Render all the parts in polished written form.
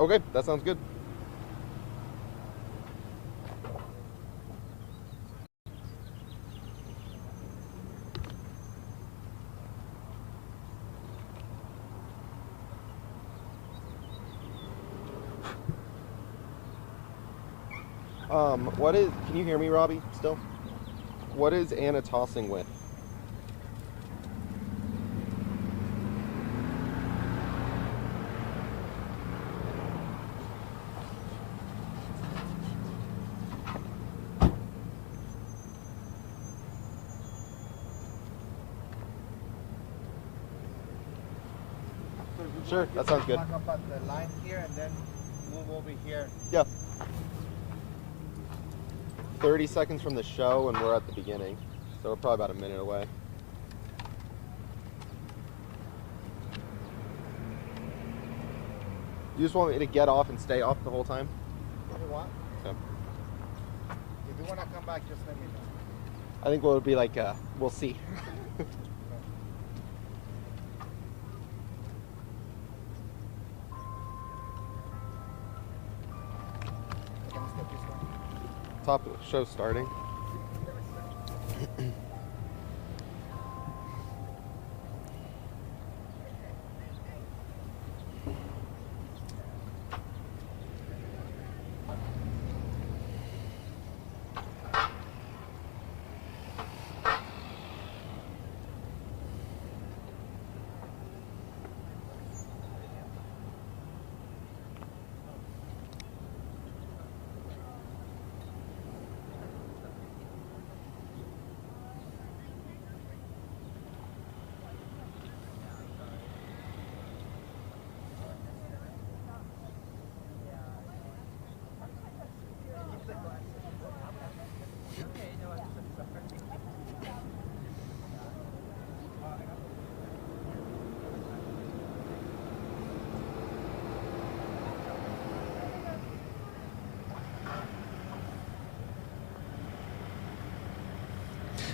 Okay, that sounds good. Can you hear me, Robbie, still? What is Anna tossing with? Sure, that sounds good. Back up at the line here and then move over here. Yeah. 30 seconds from the show and we're at the beginning. So we're probably about a minute away. You just want me to get off and stay off the whole time? If you want. Okay. If you want to come back, just let me know. I think we'll be like, we'll see. Can I step this one? Top of the show starting.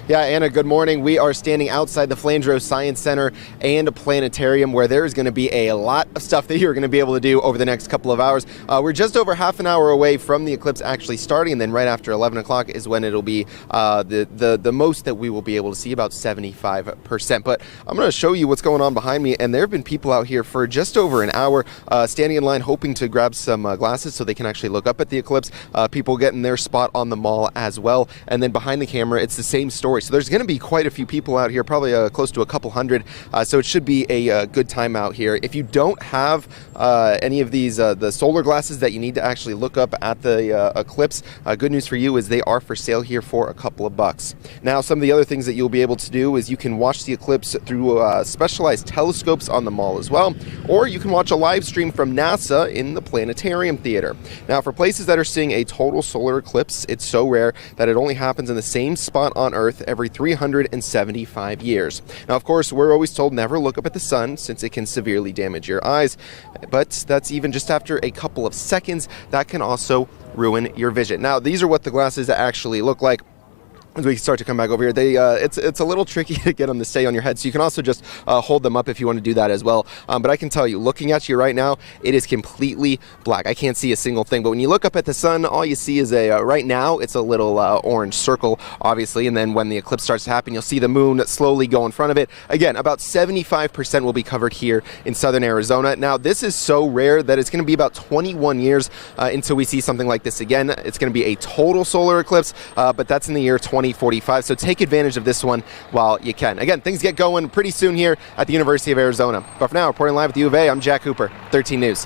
Yeah, Anna, good morning. We are standing outside the Flandreau Science Center and Planetarium, where there is going to be a lot of stuff that you're going to be able to do over the next couple of hours. We're just over half an hour away from the eclipse actually starting, and then right after 11 o'clock is when it'll be the most that we will be able to see, about 75%. But I'm going to show you what's going on behind me, and there have been people out here for just over an hour standing in line hoping to grab some glasses so they can actually look up at the eclipse. People getting their spot on the mall as well. And then behind the camera, it's the same story. So there's going to be quite a few people out here, probably close to a couple hundred. So it should be a good time out here. If you don't have any of these the solar glasses that you need to actually look up at the eclipse, good news for you is they are for sale here for a couple of bucks. Now, some of the other things that you'll be able to do is you can watch the eclipse through specialized telescopes on the mall as well, or you can watch a live stream from NASA in the Planetarium Theater. Now, for places that are seeing a total solar eclipse, it's so rare that it only happens in the same spot on Earth every 375 years. Now, of course, we're always told never look up at the sun since it can severely damage your eyes, but that's even just after a couple of seconds. That can also ruin your vision. Now, these are what the glasses actually look like. As we start to come back over here, it's a little tricky to get them to stay on your head, so you can also just hold them up if you want to do that as well. But I can tell you, looking at you right now, it is completely black. I can't see a single thing, but when you look up at the sun, all you see is right now, it's a little orange circle, obviously, and then when the eclipse starts to happen, you'll see the moon slowly go in front of it. Again, about 75% will be covered here in southern Arizona. Now, this is so rare that it's going to be about 21 years until we see something like this again. It's going to be a total solar eclipse, but that's in the year 2045, so take advantage of this one while you can. Again, things get going pretty soon here at the University of Arizona. But for now, reporting live with U of A, I'm Jack Hooper, 13 News.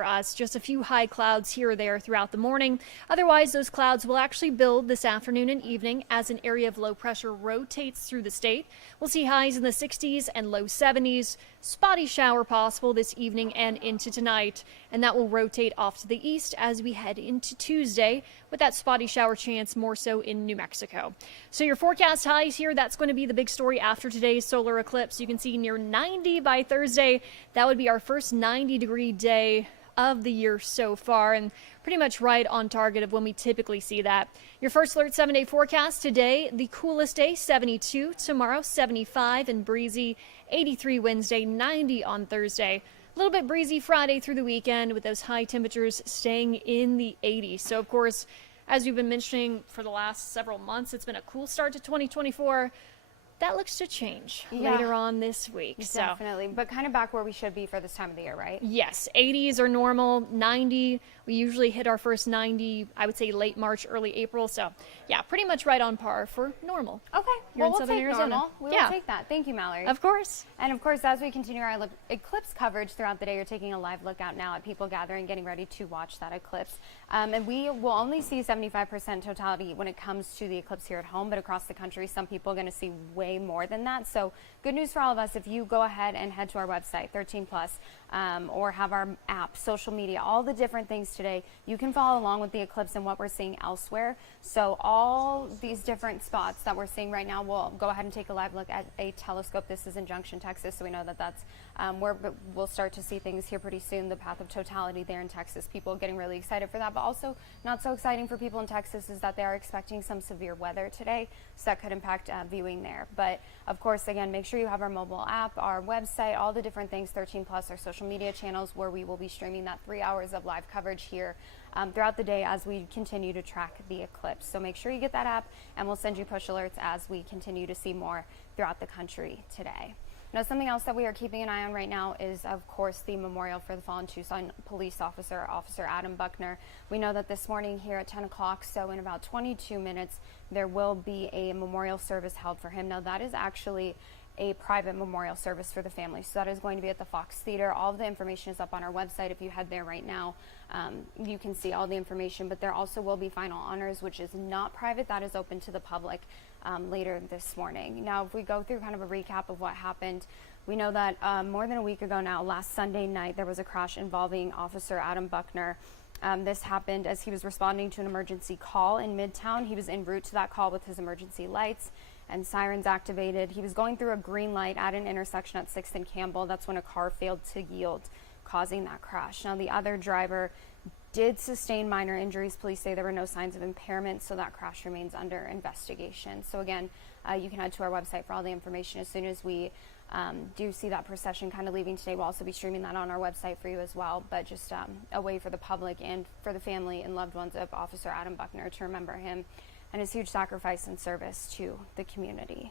For us, just a few high clouds here or there throughout the morning. Otherwise, those clouds will actually build this afternoon and evening as an area of low pressure rotates through the state. We'll see highs in the 60s and low 70s. Spotty shower possible this evening and into tonight, and that will rotate off to the east as we head into Tuesday, with that spotty shower chance more so in New Mexico. So your forecast highs here, that's going to be the big story after today's solar eclipse. You can see near 90 by Thursday. That would be our first 90-degree day of the year so far, and pretty much right on target of when we typically see that. Your first alert 7-day forecast today, the coolest day 72, tomorrow 75 and breezy, 83 Wednesday, 90 on Thursday. A little bit breezy Friday through the weekend with those high temperatures staying in the 80s. So of course, as we've been mentioning for the last several months, it's been a cool start to 2024. That looks to change later on this week. Definitely, but kind of back where we should be for this time of the year, right? Yes, 80s are normal, 90, we usually hit our first 90, I would say late March, early April. So yeah, pretty much right on par for normal. Okay, Here in we'll Southern take Arizona. normal. We will take that. Thank you, Mallory. Of course. And of course, as we continue our eclipse coverage throughout the day, you're taking a live look out now at people gathering, getting ready to watch that eclipse. And we will only see 75% totality when it comes to the eclipse here at home, but across the country, some people are going to see way more than that. So good news for all of us if you go ahead and head to our website, 13 Plus, or have our app, social media, all the different things today. You can follow along with the eclipse and what we're seeing elsewhere. So all these different spots that we're seeing right now, we'll go ahead and take a live look at a telescope. This is in Junction, Texas, so we know that that's where we'll start to see things here pretty soon, the path of totality there in Texas. People getting really excited for that, but also not so exciting for people in Texas is that they are expecting some severe weather today, so that could impact viewing there. But of course, again, make sure you have our mobile app, our website, all the different things, 13 Plus, our social media channels, where we will be streaming that 3 hours of live coverage here throughout the day as we continue to track the eclipse. So make sure you get that app, and we'll send you push alerts as we continue to see more throughout the country today. Now, something else that we are keeping an eye on right now is, of course, the memorial for the fallen Tucson police officer, Officer Adam Buckner. We know that this morning here at 10 o'clock, so in about 22 minutes, there will be a memorial service held for him. Now, that is actually a private memorial service for the family. So that is going to be at the Fox Theater. All of the information is up on our website. If you head there right now, you can see all the information, but there also will be final honors, which is not private. That is open to the public later this morning. Now, if we go through kind of a recap of what happened, we know that more than a week ago now, last Sunday night, there was a crash involving Officer Adam Buckner. This happened as he was responding to an emergency call in Midtown. He was en route to that call with his emergency lights and sirens activated. He was going through a green light at an intersection at 6th and Campbell. That's when a car failed to yield, causing that crash. Now, the other driver did sustain minor injuries. Police say there were no signs of impairment, so that crash remains under investigation. So again, you can head to our website for all the information. As soon as we do see that procession kind of leaving today, we'll also be streaming that on our website for you as well. But just a way for the public and for the family and loved ones of Officer Adam Buckner to remember him and his huge sacrifice and service to the community.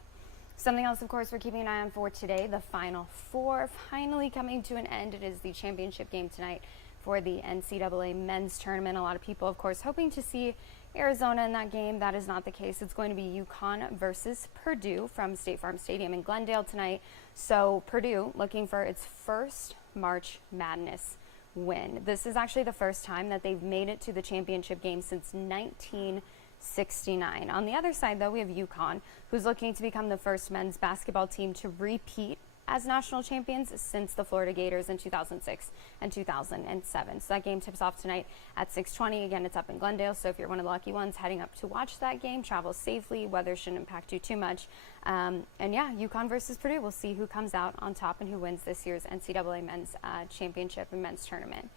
Something else, of course, we're keeping an eye on for today, the Final Four finally coming to an end. It is the championship game tonight for the NCAA men's tournament. A lot of people, of course, hoping to see Arizona in that game. That is not the case. It's going to be UConn versus Purdue from State Farm Stadium in Glendale tonight. So Purdue looking for its first March Madness win. This is actually the first time that they've made it to the championship game since 1969. On the other side, though, we have UConn, who's looking to become the first men's basketball team to repeat as national champions since the Florida Gators in 2006 and 2007. So that game tips off tonight at 6:20. Again, it's up in Glendale, so if you're one of the lucky ones heading up to watch that game, travel safely. Weather shouldn't impact you too much. And yeah, UConn versus Purdue. We'll see who comes out on top and who wins this year's NCAA men's championship and men's tournament.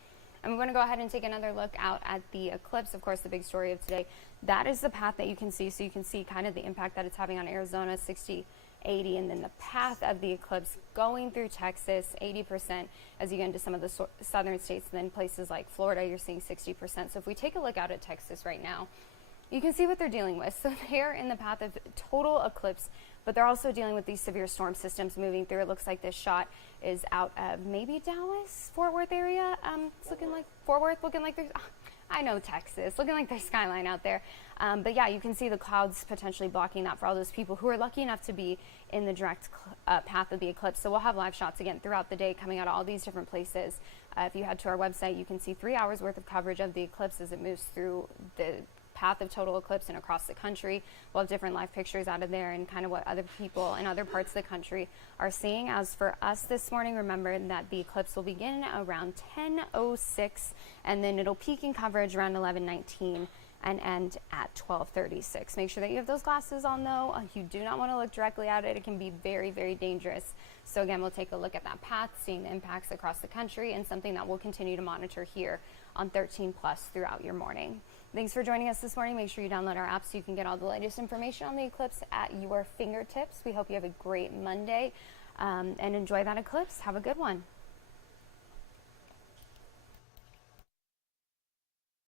I'm going to go ahead and take another look out at the eclipse. Of course, the big story of today, that is the path that you can see. So you can see kind of the impact that it's having on Arizona, 60, 80, and then the path of the eclipse going through Texas, 80% as you get into some of the southern states. And then places like Florida, you're seeing 60%. So if we take a look out at Texas right now, you can see what they're dealing with. So they're in the path of total eclipse, but they're also dealing with these severe storm systems moving through. It looks like this shot is out of maybe Dallas, Fort Worth area. It's looking like Fort Worth, looking like there's, I know Texas, looking like there's skyline out there. But yeah, you can see the clouds potentially blocking that for all those people who are lucky enough to be in the direct path of the eclipse. So we'll have live shots again throughout the day coming out of all these different places. If you head to our website, you can see 3 hours worth of coverage of the eclipse as it moves through the path of total eclipse and across the country. We'll have different live pictures out of there and kind of what other people in other parts of the country are seeing. As for us this morning, remember that the eclipse will begin around 10:06 and then it'll peak in coverage around 11:19 and end at 12:36. Make sure that you have those glasses on though. You do not want to look directly at it. It can be very, very dangerous. So again, we'll take a look at that path, seeing the impacts across the country, and something that we'll continue to monitor here on 13 Plus throughout your morning. Thanks for joining us this morning. Make sure you download our app so you can get all the latest information on the eclipse at your fingertips. We hope you have a great Monday and enjoy that eclipse. Have a good one.